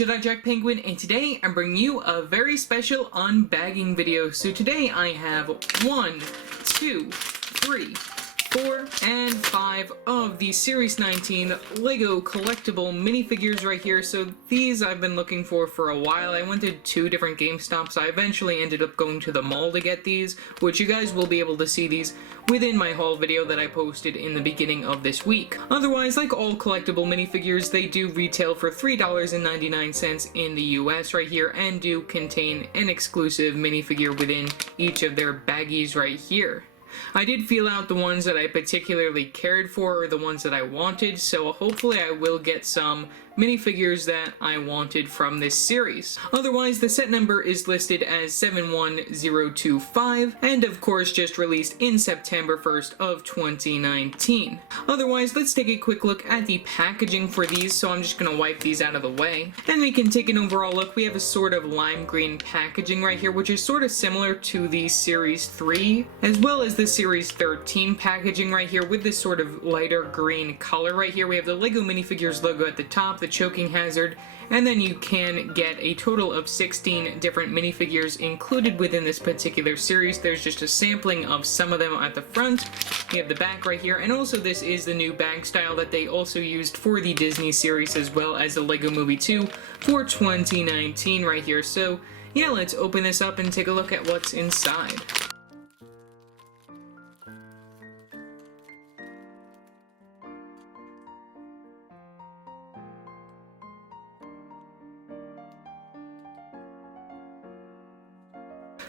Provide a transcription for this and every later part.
Jedi Jack Penguin, and today I'm bringing you a very special unbagging video. So today I have 1, 2, 3, 4, and 5 of the Series 19 LEGO collectible minifigures right here. So these I've been looking for a while. I went to 2 different GameStops. I eventually ended up going to the mall to get these, which you guys will be able to see these within my haul video that I posted in the beginning of this week. Otherwise, like all collectible minifigures, they do retail for $3.99 in the US right here and do contain an exclusive minifigure within each of their baggies right here. I did feel out the ones that I particularly cared for, or the ones that I wanted, so hopefully I will get some minifigures that I wanted from this series. Otherwise, the set number is listed as 71025, and of course just released in September 1st of 2019. Otherwise, let's take a quick look at the packaging for these, so I'm just going to wipe these out of the way. And we can take an overall look. We have a sort of lime green packaging right here, which is sort of similar to the Series 3, as well as the Series 13 packaging right here with this sort of lighter green color right here. We have the LEGO Minifigures logo at the top, the choking hazard, and then you can get a total of 16 different minifigures included within this particular series. There's just a sampling of some of them at the front. You have the back right here, and also this is the new bag style that they also used for the Disney series as well as the LEGO Movie 2 for 2019 right here. So yeah, let's open this up and take a look at what's inside.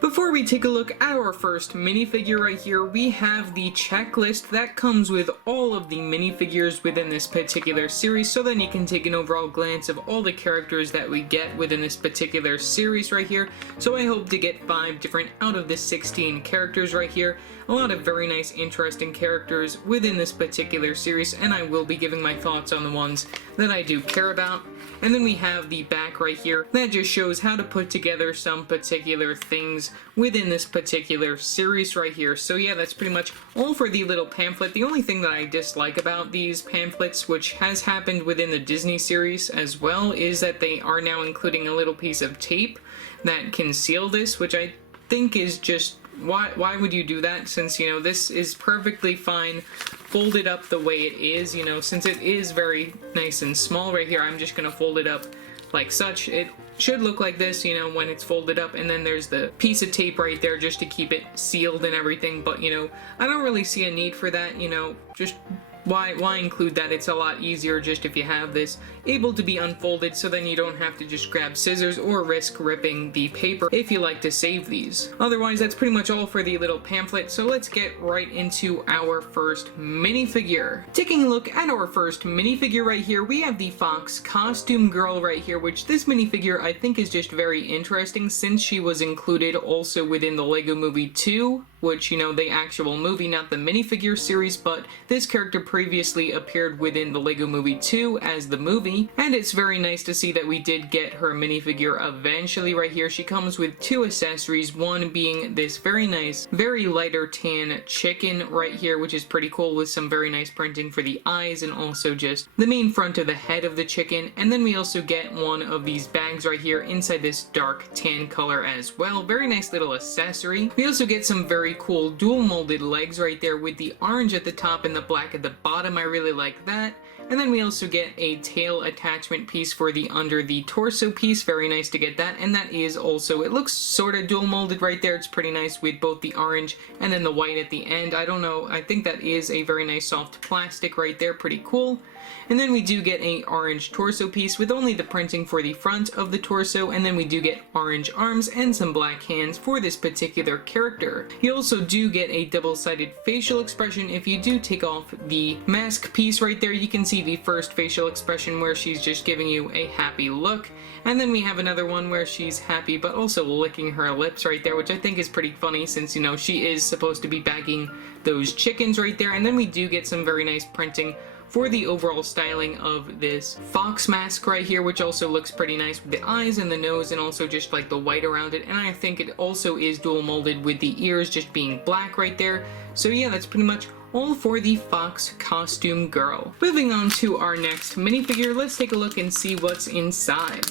Before we take a look at our first minifigure right here, we have the checklist that comes with all of the minifigures within this particular series, so then you can take an overall glance of all the characters that we get within this particular series right here. So I hope to get 5 different out of the 16 characters right here. A lot of very nice, interesting characters within this particular series, and I will be giving my thoughts on the ones that I do care about. And then we have the back right here that just shows how to put together some particular things within this particular series right here. So yeah, that's pretty much all for the little pamphlet. The only thing that I dislike about these pamphlets, which has happened within the Disney series as well, is that they are now including a little piece of tape that can seal this, which I think is just, why would you do that, since, you know, this is perfectly fine folded up the way it is, you know, since it is very nice and small right here. I'm just gonna fold it up like such. It should look like this, you know, when it's folded up, and then there's the piece of tape right there just to keep it sealed and everything. But, you know, I don't really see a need for that, you know, just why include that? It's a lot easier just if you have this able to be unfolded, so then you don't have to just grab scissors or risk ripping the paper if you like to save these. Otherwise, that's pretty much all for the little pamphlet, so let's get right into our first minifigure. Taking a look at our first minifigure right here, we have the Fox Costume Girl right here, which this minifigure I think is just very interesting since she was included also within the LEGO Movie 2, which, you know, the actual movie, not the minifigure series, but this character previously appeared within the LEGO Movie 2 as the movie, and it's very nice to see that we did get her minifigure eventually right here. She comes with 2 accessories, one being this very nice, very lighter tan chicken right here, which is pretty cool with some very nice printing for the eyes and also just the main front of the head of the chicken. And then we also get one of these bags right here inside this dark tan color as well. Very nice little accessory. We also get some very cool dual molded legs right there with the orange at the top and the black at the bottom. I really like that. And then we also get a tail attachment piece for the under the torso piece. Very nice to get that. And that is also, it looks sort of dual molded right there. It's pretty nice with both the orange and then the white at the end. I don't know, I think that is a very nice soft plastic right there. Pretty cool. And then we do get a orange torso piece with only the printing for the front of the torso, and then we do get orange arms and some black hands for this particular character. You also do get a double-sided facial expression. If you do take off the mask piece right there, you can see the first facial expression where she's just giving you a happy look, and then we have another one where she's happy but also licking her lips right there, which I think is pretty funny since, you know, she is supposed to be bagging those chickens right there. And then we do get some very nice printing for the overall styling of this fox mask right here, which also looks pretty nice with the eyes and the nose and also just like the white around it. And I think it also is dual molded with the ears just being black right there. So yeah, that's pretty much all for the Fox Costume Girl. Moving on to our next minifigure, let's take a look and see what's inside.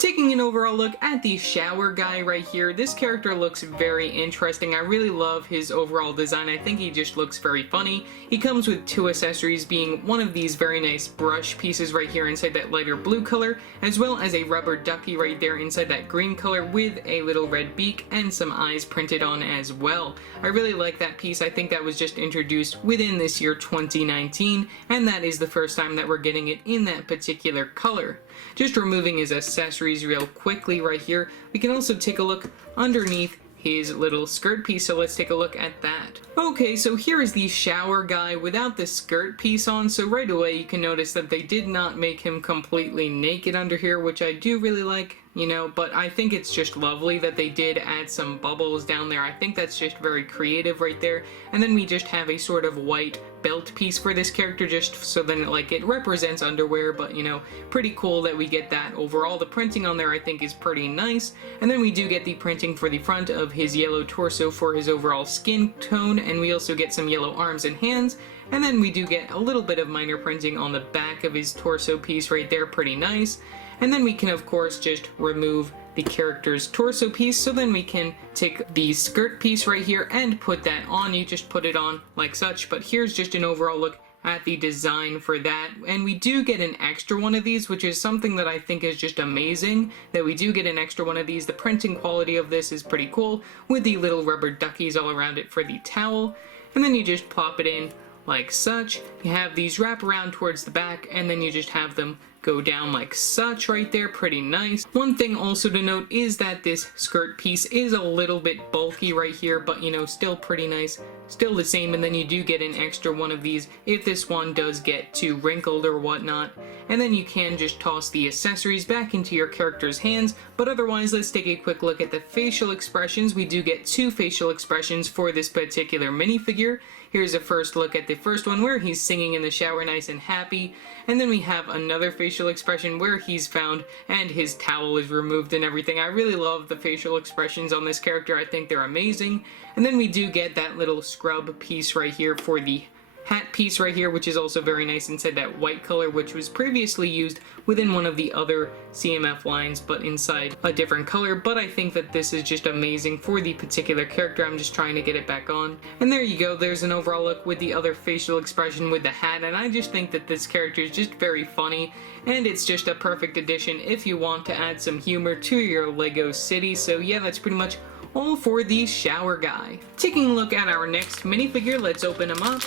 Taking an overall look at the shower guy right here, this character looks very interesting. I really love his overall design. I think he just looks very funny. He comes with two accessories, being one of these very nice brush pieces right here inside that lighter blue color, as well as a rubber ducky right there inside that green color with a little red beak and some eyes printed on as well. I really like that piece. I think that was just introduced within this year 2019, and that is the first time that we're getting it in that particular color. Just removing his accessories real quickly right here, we can also take a look underneath his little skirt piece, so let's take a look at that. Okay, so here is the shower guy without the skirt piece on, so right away you can notice that they did not make him completely naked under here, which I do really like, you know, but I think it's just lovely that they did add some bubbles down there. I think that's just very creative right there. And then we just have a sort of white belt piece for this character, just so then it represents underwear, but you know, pretty cool that we get that overall. The printing on there I think is pretty nice. And then we do get the printing for the front of his yellow torso for his overall skin tone, and we also get some yellow arms and hands. And then we do get a little bit of minor printing on the back of his torso piece right there, pretty nice. And then we can of course just remove the character's torso piece, so then we can take the skirt piece right here and put that on. You just put it on like such, but here's just an overall look at the design for that. And we do get an extra one of these, which is something that I think is just amazing, that we do get an extra one of these. The printing quality of this is pretty cool, with the little rubber duckies all around it for the towel. And then you just plop it in like such. You have these wrap around towards the back, and then you just have them go down like such right there, pretty nice. One thing also to note is that this skirt piece is a little bit bulky right here, but you know, still pretty nice, still the same. And then you do get an extra one of these if this one does get too wrinkled or whatnot. And then you can just toss the accessories back into your character's hands. But otherwise, let's take a quick look at the facial expressions. We do get two facial expressions for this particular minifigure. Here's a first look at the first one where he's singing in the shower nice and happy, and then we have another facial expression where he's found and his towel is removed and everything. I really love the facial expressions on this character. I think they're amazing. And then we do get that little scrub piece right here for the hat piece right here, which is also very nice inside that white color, which was previously used within one of the other CMF lines, but inside a different color. But I think that this is just amazing for the particular character. I'm just trying to get it back on. And there you go, there's an overall look with the other facial expression with the hat, and I just think that this character is just very funny, and it's just a perfect addition if you want to add some humor to your LEGO city. So yeah, that's pretty much all for the shower guy. Taking a look at our next minifigure, let's open him up.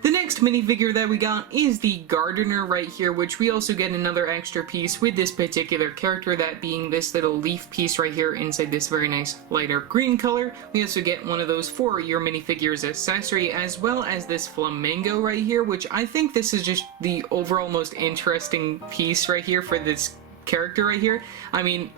The next minifigure that we got is the gardener right here, which we also get another extra piece with this particular character, that being this little leaf piece right here inside this very nice lighter green color. We also get one of those for your minifigure's accessory, as well as this flamingo right here, which I think this is just the overall most interesting piece right here for this character right here. I mean,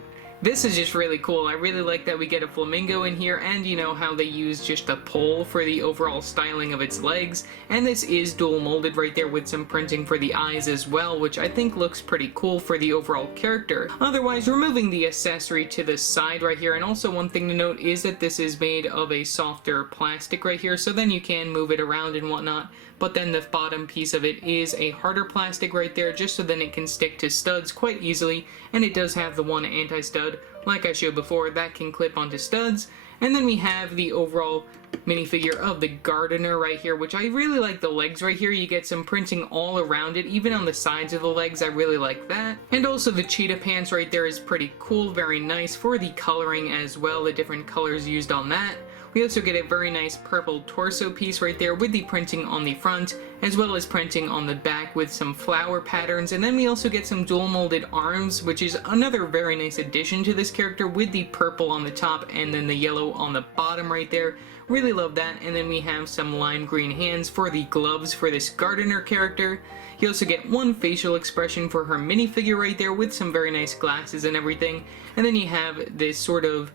this is just really cool. I really like that we get a flamingo in here, and you know how they use just a pole for the overall styling of its legs. And this is dual molded right there with some printing for the eyes as well, which I think looks pretty cool for the overall character. Otherwise, removing the accessory to the side right here. And also one thing to note is that this is made of a softer plastic right here, so then you can move it around and whatnot. But then the bottom piece of it is a harder plastic right there, just so then it can stick to studs quite easily. And it does have the one anti-stud, like I showed before, that can clip onto studs. And then we have the overall minifigure of the gardener right here, which I really like the legs right here. You get some printing all around it, even on the sides of the legs. I really like that. And also the cheetah pants right there is pretty cool, very nice for the coloring as well, the different colors used on that. We also get a very nice purple torso piece right there with the printing on the front, as well as printing on the back with some flower patterns. And then we also get some dual molded arms, which is another very nice addition to this character, with the purple on the top and then the yellow on the bottom right there. Really love that. And then we have some lime green hands for the gloves for this gardener character. You also get one facial expression for her minifigure right there with some very nice glasses and everything. And then you have this sort of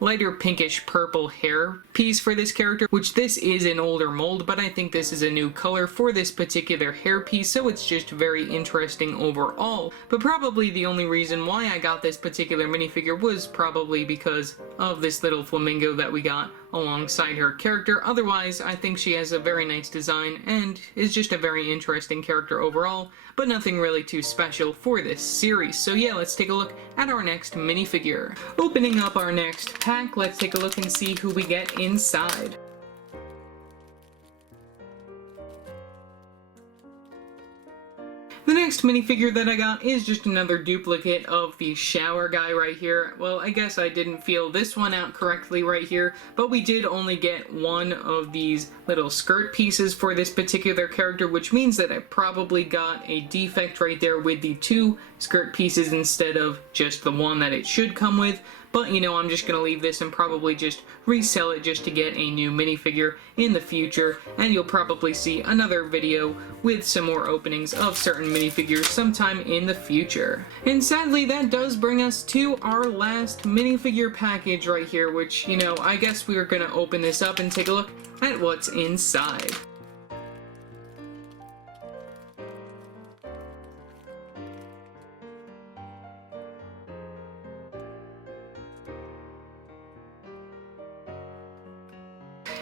lighter pinkish purple hair piece for this character, which this is an older mold, but I think this is a new color for this particular hair piece, so it's just very interesting overall. But probably the only reason why I got this particular minifigure was probably because of this little flamingo that we got alongside her character. Otherwise, I think she has a very nice design and is just a very interesting character overall, but nothing really too special for this series. So yeah, let's take a look at our next minifigure. Opening up our next pack, let's take a look and see who we get inside. The next minifigure that I got is just another duplicate of the shower guy right here. Well, I guess I didn't feel this one out correctly right here, but we did only get one of these little skirt pieces for this particular character, which means that I probably got a defect right there with the two skirt pieces instead of just the one that it should come with. But, you know, I'm just going to leave this and probably just resell it just to get a new minifigure in the future, and you'll probably see another video with some more openings of certain minifigures sometime in the future. And sadly, that does bring us to our last minifigure package right here, which, you know, I guess we are going to open this up and take a look at what's inside.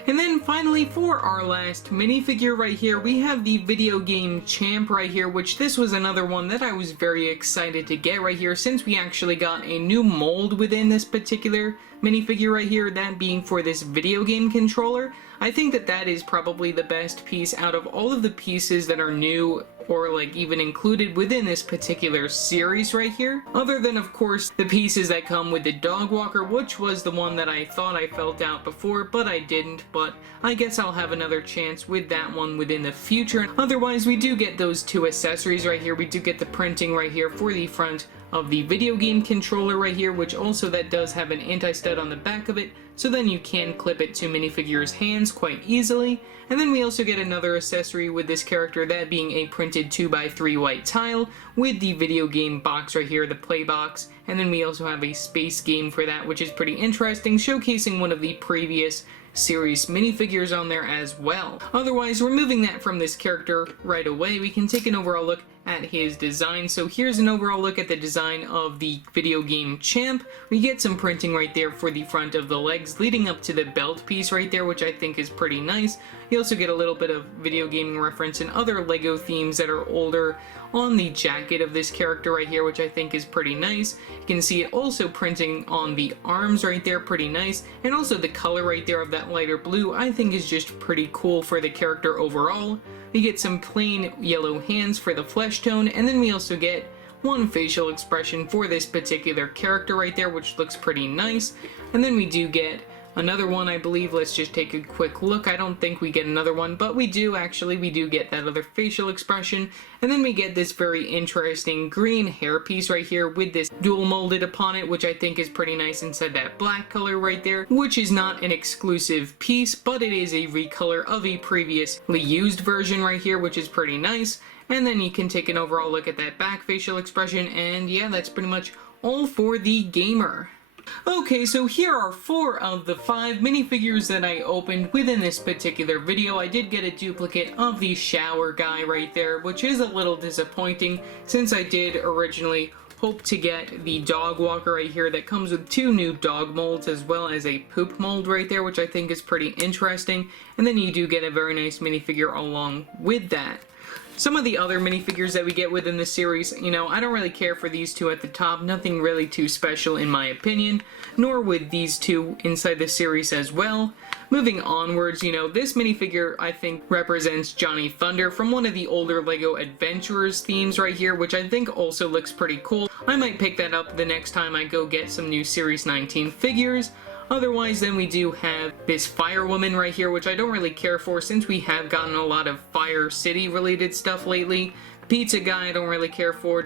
And then finally, for our last minifigure right here, we have the Videogame Champ right here, which this was another one that I was very excited to get right here, since we actually got a new mold within this particular minifigure right here, that being for this video game controller. I think that that is probably the best piece out of all of the pieces that are new or like even included within this particular series right here. Other than, of course, the pieces that come with the dog walker, which was the one that I thought I felt out before, but I didn't. But I guess I'll have another chance with that one within the future. Otherwise, we do get those two accessories right here. We do get the printing right here for the front of the video game controller right here, which also that does have an anti-stud on the back of it, so then you can clip it to minifigure's hands quite easily. And then we also get another accessory with this character, that being a printed 2x3 white tile with the video game box right here, the play box. And then we also have a space game for that, which is pretty interesting, showcasing one of the previous series minifigures on there as well. Otherwise, removing that from this character right away, we can take an overall look at his design. So here's an overall look at the design of the Videogame Champ. We get some printing right there for the front of the legs leading up to the belt piece right there, which I think is pretty nice. You also get a little bit of video gaming reference and other LEGO themes that are older on the jacket of this character right here, which I think is pretty nice. You can see it also printing on the arms right there, pretty nice. And also the color right there of that lighter blue I think is just pretty cool for the character overall. We get some plain yellow hands for the flesh tone, and then we also get one facial expression for this particular character right there, which looks pretty nice. And then we do get another one, I believe. Let's just take a quick look. I don't think we get another one, but we do actually. We do get that other facial expression. And then we get this very interesting green hair piece right here with this dual molded upon it, which I think is pretty nice inside that black color right there, which is not an exclusive piece, but it is a recolor of a previously used version right here, which is pretty nice. And then you can take an overall look at that back facial expression, and yeah, that's pretty much all for the gamer. Okay, so here are 4 of the 5 minifigures that I opened within this particular video. I did get a duplicate of the shower guy right there, which is a little disappointing since I did originally hope to get the dog walker right here that comes with 2 new dog molds as well as a poop mold right there, which I think is pretty interesting. And then you do get a very nice minifigure along with that. Some of the other minifigures that we get within the series, you know, I don't really care for these 2 at the top, nothing really too special in my opinion, nor with these 2 inside the series as well. Moving onwards, you know, this minifigure I think represents Johnny Thunder from one of the older LEGO Adventurers themes right here, which I think also looks pretty cool. I might pick that up the next time I go get some new Series 19 figures. Otherwise, then we do have this Firewoman right here, which I don't really care for since we have gotten a lot of Fire City related stuff lately. Pizza Guy I don't really care for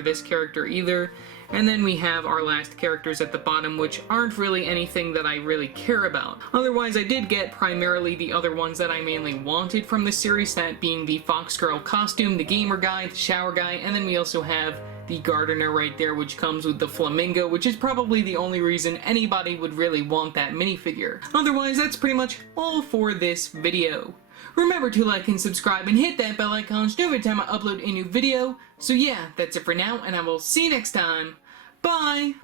this character either. And then we have our last characters at the bottom, which aren't really anything that I really care about. Otherwise, I did get primarily the other ones that I mainly wanted from the series, that being the Fox Girl costume, the Gamer Guy, the Shower Guy, and then we also have the gardener right there, which comes with the Flamingo, which is probably the only reason anybody would really want that minifigure. Otherwise, that's pretty much all for this video. Remember to like and subscribe and hit that bell icon to know every time I upload a new video. So yeah, that's it for now, and I will see you next time. Bye!